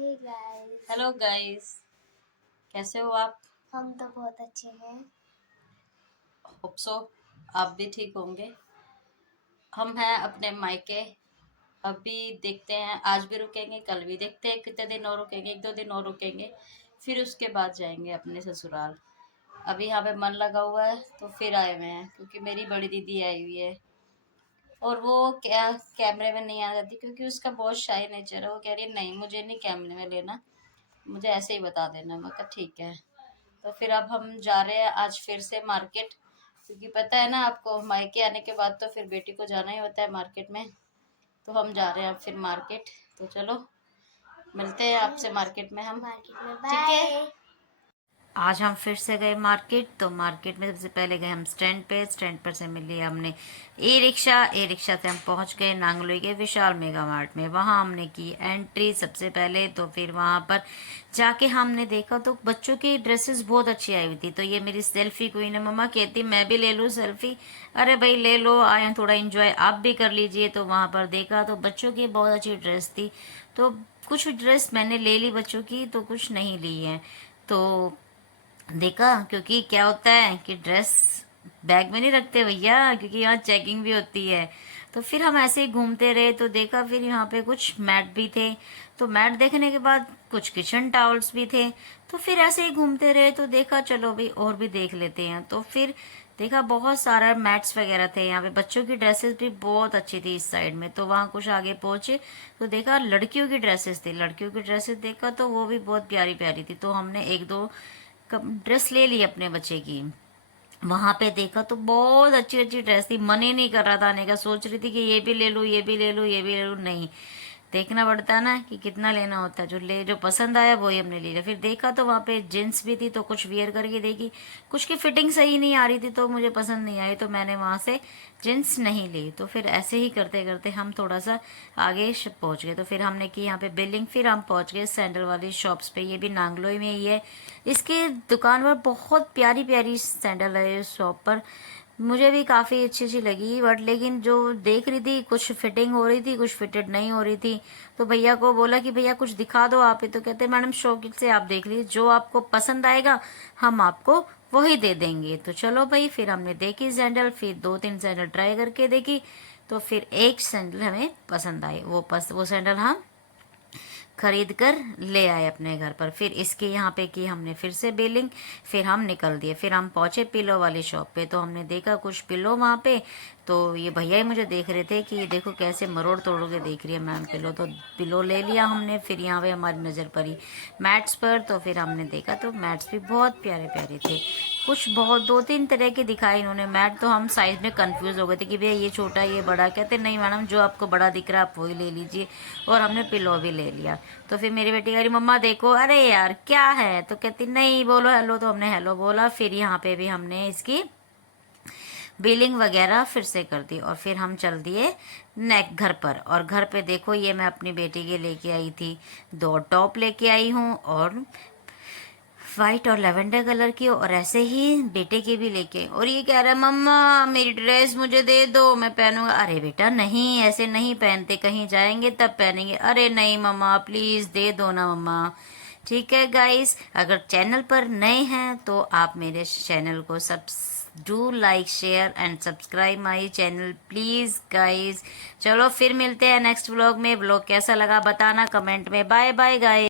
Hello guys, कैसे हो आप? हम तो बहुत अच्छे हैं। होप सो आप भी ठीक होंगे। हम हैं अपने मायके। अभी देखते हैं, आज भी रुकेंगे, कल भी देखते हैं कितने दिन और रुकेंगे, 1-2 दिन और रुकेंगे, फिर उसके बाद जाएंगे अपने ससुराल। अभी यहाँ पे मन लगा हुआ है तो फिर आए हुए हैं, क्योंकि मेरी बड़ी दीदी आई हुई है और वो क्या कैमरे में नहीं आ जाती, क्योंकि उसका बहुत शाय नेचर है। वो कह रही है नहीं, मुझे नहीं कैमरे में लेना, मुझे ऐसे ही बता देना। मैं कहा ठीक है। तो फिर अब हम जा रहे हैं आज फिर से मार्केट, क्योंकि पता है ना आपको, मायके आने के बाद तो फिर बेटी को जाना ही होता है मार्केट में। तो हम जा रहे हैं अब फिर मार्केट। तो चलो मिलते हैं आपसे मार्केट में हम। मार्केट में ठीक है। बाय। आज हम फिर से गए मार्केट। तो मार्केट में सबसे पहले गए हम स्टैंड पे। स्टैंड पर से मिली हमने ई रिक्शा से हम पहुंच गए नांगलोई के विशाल मेगा मार्ट में। वहां हमने की एंट्री सबसे पहले। तो फिर वहां पर जाके हमने देखा तो बच्चों की ड्रेसेस बहुत अच्छी आई हुई थी। तो ये मेरी सेल्फी क्वीन है, मम्मा कहती मैं भी ले लूं सेल्फी। अरे भाई ले लो, आए थोड़ा एंजॉय आप भी कर लीजिए। तो वहां पर देखा तो बच्चों की बहुत अच्छी ड्रेस थी। तो कुछ ड्रेस मैंने ले ली बच्चों की, तो कुछ नहीं ली है। तो देखा, क्योंकि क्या होता है कि ड्रेस बैग में नहीं रखते भैया, क्योंकि यहाँ चेकिंग भी होती है। तो फिर हम ऐसे ही घूमते रहे। तो देखा फिर यहाँ पे कुछ मैट भी थे। तो मैट देखने के बाद कुछ किचन टॉवल्स भी थे। तो फिर ऐसे ही घूमते रहे। तो देखा चलो भाई और भी देख लेते हैं। तो फिर देखा बहुत सारा मैट्स वगैरह थे यहाँ पे। बच्चों की ड्रेसेस भी बहुत अच्छी थी इस साइड में। तो वहाँ कुछ आगे पहुंचे तो देखा लड़कियों की ड्रेसेस थी। लड़कियों की ड्रेसेस देखा तो वो भी बहुत प्यारी प्यारी थी। तो हमने एक दो ड्रेस ले ली अपने बच्चे की। वहां पे देखा तो बहुत अच्छी अच्छी ड्रेस थी। मन ही नहीं कर रहा था आने का। सोच रही थी कि ये भी ले लूं, ये भी ले लूं, ये भी ले लूं। नहीं, देखना पड़ता है ना कि कितना लेना होता है। जो पसंद आया वही हमने ले लिया। फिर देखा तो वहां पे जींस भी थी, तो कुछ वियर करके देखी। कुछ की फिटिंग सही नहीं आ रही थी तो मुझे पसंद नहीं आई, तो मैंने वहां से जींस नहीं ली। तो फिर ऐसे ही करते करते हम थोड़ा सा आगे पहुंच गए। तो फिर हमने की यहाँ पे बिलिंग। फिर हम पहुंच गए सैंडल वाली शॉप्स पे। ये भी नांगलोई में ही है। इसकी दुकान पर बहुत प्यारी प्यारी सैंडल है इस शॉप पर। मुझे भी काफी अच्छी अच्छी लगी, बट लेकिन जो देख रही थी कुछ फिटिंग हो रही थी, कुछ फिटेड नहीं हो रही थी। तो भैया को बोला कि भैया कुछ दिखा दो आप ही। तो कहते मैडम शौक से आप देख लीजिए, जो आपको पसंद आएगा हम आपको वही दे देंगे। तो चलो भाई, फिर हमने देखी सैंडल। फिर 2-3 सैंडल ट्राई करके देखी। तो फिर एक सैंडल हमें पसंद आई। वो सैंडल हम खरीद कर ले आए अपने घर पर। फिर इसके यहाँ पे की हमने फिर से बिलिंग। फिर हम निकल दिए। फिर हम पहुंचे पिलो वाली शॉप पे। तो हमने देखा कुछ पिलो वहाँ पे। तो ये भैया ही मुझे देख रहे थे कि ये देखो कैसे मरोड़ तोड़ के देख रही है मैम पिलो। तो पिलो ले लिया हमने। फिर यहाँ पे हमारी नज़र पड़ी मैट्स पर। तो फिर हमने देखा तो मैट्स भी बहुत प्यारे प्यारे थे। कुछ बहुत 2-3 तरह के दिखाए इन्होंने मैट। तो हम साइज में कंफ्यूज हो गए थे कि भैया ये छोटा ये बड़ा। कहते नहीं मैडम, जो आपको बड़ा दिख रहा है आप वही ले लीजिए। और हमने पिलो भी ले लिया। तो फिर मेरी बेटी कह रही मम्मा देखो। अरे यार क्या है? तो कहती नहीं बोलो हेलो। तो हमने हेलो बोला। फिर यहाँ पे भी हमने इसकी बिलिंग वगैरह फिर से कर दी। और फिर हम चल दिए नेक घर पर। और घर पे देखो ये मैं अपनी बेटी के लेके आई थी 2 टॉप लेके आई हूँ, और वाइट और लेवेंडर कलर की। और ऐसे ही बेटे की भी लेके। और ये कह रहा है मम्मा मेरी ड्रेस मुझे दे दो, मैं पहनूंगा। अरे बेटा नहीं, ऐसे नहीं पहनते, कहीं जाएंगे तब पहनेंगे। अरे नहीं मम्मा प्लीज दे दो ना मम्मा। ठीक है गाइस, अगर चैनल पर नए हैं तो आप मेरे चैनल को सब do like share and subscribe my channel please guys. चलो फिर मिलते हैं नेक्स्ट व्लॉग में। व्लॉग कैसा लगा बताना कमेंट में। Bye bye guys.